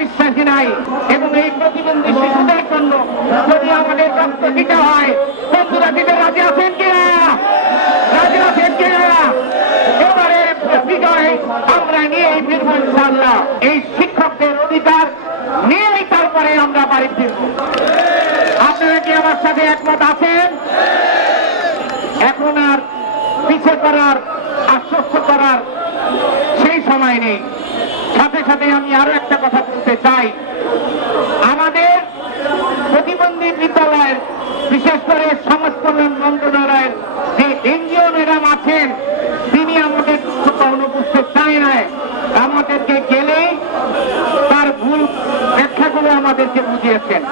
বিশ্বাসী নাই এবং এই প্রতিবন্ধী শিশুদের জন্য যদি আমাদের রক্ত দিতে হয়, বন্ধুরা দিতে রাজি আছেন কিনা? রাজি আছেন কিনা? এবারে বিজয় আমরা নিয়েই ফিরব ইনশাআল্লাহ। এই শিক্ষকদের অধিকার নিয়েই তারপরে আমরা বাড়ি ফিরব। আপনারা কি আমার সাথে একমত আছেন? এখন আর পিছিয়ে করার, আশ্বস্ত করার সেই সময় নেই। সাথে সাথে আমি আরো একটা কথা বলতে চাই, আমাদের প্রতিবন্ধী বিদ্যালয়ের বিশেষ করে সমাজ কল্যাণ মন্ত্রণালয়ের যে এনজিও ম্যাডাম আছেন, তিনি আমাদের অনুপস্থিত চাই না, আমাদেরকে গেলে তার ভুল ব্যাখ্যাগুলো আমাদেরকে বুঝিয়েছেন।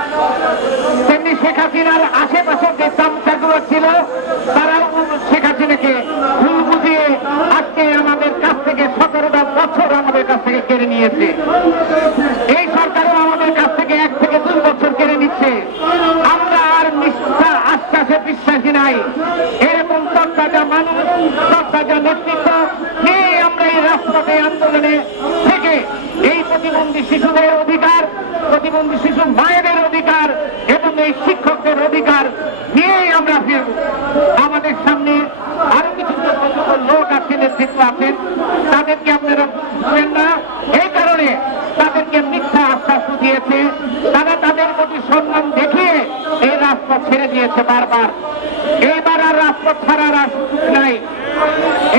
তেমনি শেখ হাসিনার আশেপাশে যে চামচাগুলো ছিল, তারাও শেখ হাসিনাকে ভুল বুঝিয়ে আজকে আমাদের কাছ থেকে 17টা বছর আমাদের কাছ থেকে কেড়ে নিয়েছে। এই সরকারও আমাদের কাছ থেকে 1 থেকে 2 বছর কেড়ে নিচ্ছে। আমরা আর মিথ্যা আশ্বাসে বিশ্বাসী নাই। এরকম তত্ত্বাজা মানুষ, তত্ত্বাজা নেতৃত্ব নিয়ে আমরা এই রাজপথে আন্দোলনে থেকে এই প্রতিবন্ধী শিশুদের অধিকার, প্রতিবন্ধী শিশু মায়েদের অধিকার এবং এই শিক্ষকদের অধিকার নিয়েই আমরা ফিরব। আমাদের সামনে আরো কিছু লোক আছে, নেতৃত্ব আছেন, তাদেরকে আপনারা বুঝবেন না, এই কারণে তাদেরকে মিথ্যা আশ্বাস দিয়েছে। তারা তাদের প্রতি সম্মান দেখিয়ে এই রাজপথ ছেড়ে দিয়েছে বারবার। এইবার আর রাজপথ ছাড়ার নাই।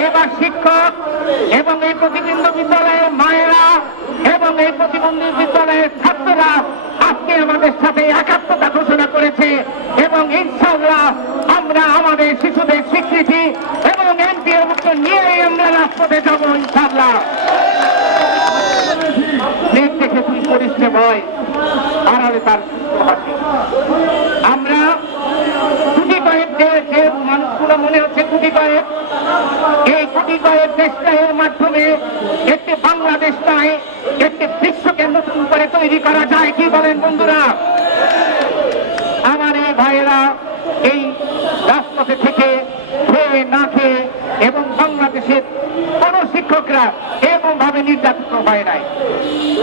এবার শিক্ষক এবং এই প্রতিবন্ধী বিদ্যালয়ের মায়েরা এবং এই প্রতিবন্ধী বিদ্যালয়ের ছাত্ররা আজকে আমাদের সাথে একাত্মতা ঘোষণা করেছে এবং ইনশাআল্লাহ আমরা আমাদের শিশুদের স্বীকৃতি এবং এমপির মুক্ত নিয়েই আমরা রাজপথে যাব ইনশাআল্লাহ। নেট দেখে তুই করিস নে ভয়, আড়ালে তার আমরা কোটি কয়েক যে মানুষগুলো মনে হচ্ছে কোটি কয়েক, এই কোটি কয়েক দেশটার মাধ্যমে একটি বাংলাদেশ নয়, একটি বিশ্বকে নতুন করে তৈরি করা যায়। কি বলেন বন্ধুরা? আমার এই ভাইয়েরা এই রাজপথে থেকে খেয়ে না খেয়ে এবং বাংলাদেশের কোন শিক্ষকরা এরকম ভাবে নির্যাতিত হয় নাই।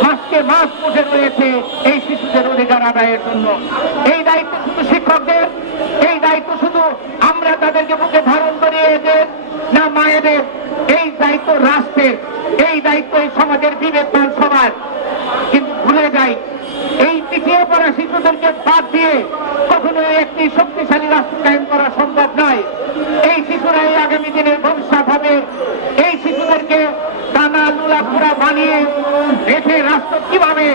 মাসকে মাস বসে রয়েছে এই শিশুদের অধিকার আদায়ের জন্য। এই দায়িত্ব শুধু শিক্ষকদের, এই দায়িত্ব শুধু আমরা তাদেরকে বুকে ধারণ করিয়ে এদের না মায়েদের, এই দায়িত্ব রাষ্ট্রের, এই দায়িত্ব এই সমাজের বিবেকবান সমাজ। কিন্তু ভুলে যাই, এই পিছিয়ে পড়া শিশুদেরকে বাদ দিয়ে কখনো একটি শক্তিশালী রাষ্ট্র কায়েম করা সম্ভব নয়। এই শিশুরাই আগামী দিনের ভবিষ্যৎ হবে। এই শিশুদেরকে দানা লুলা পুরা বানিয়ে রেখে রাষ্ট্র কিভাবে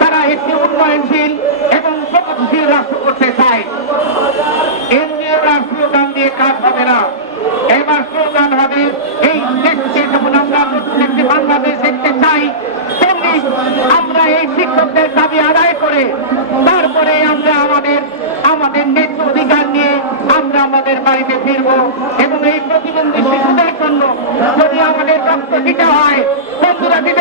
তারা একটি উন্নয়নশীল এবং প্রগতিশীল রাষ্ট্র করতে চায়। এনজিওরা স্লোগান দিয়ে কাজ হবে না। এবার স্লোগান হবে এই দেশকে যেমন আমরা একটি বাংলাদেশ দেখতে চাই, তেমনি আমরা এই শিক্ষকদের দাবি আদায় করে তারপরে আমরা আমাদের ন্যায্য অধিকার নিয়ে আমরা আমাদের বাড়িতে ফিরব এবং এই প্রতিবন্ধী শিশুদের জন্য যদি আমাদের রক্ত দিতে হয়, বন্ধুরা দিতে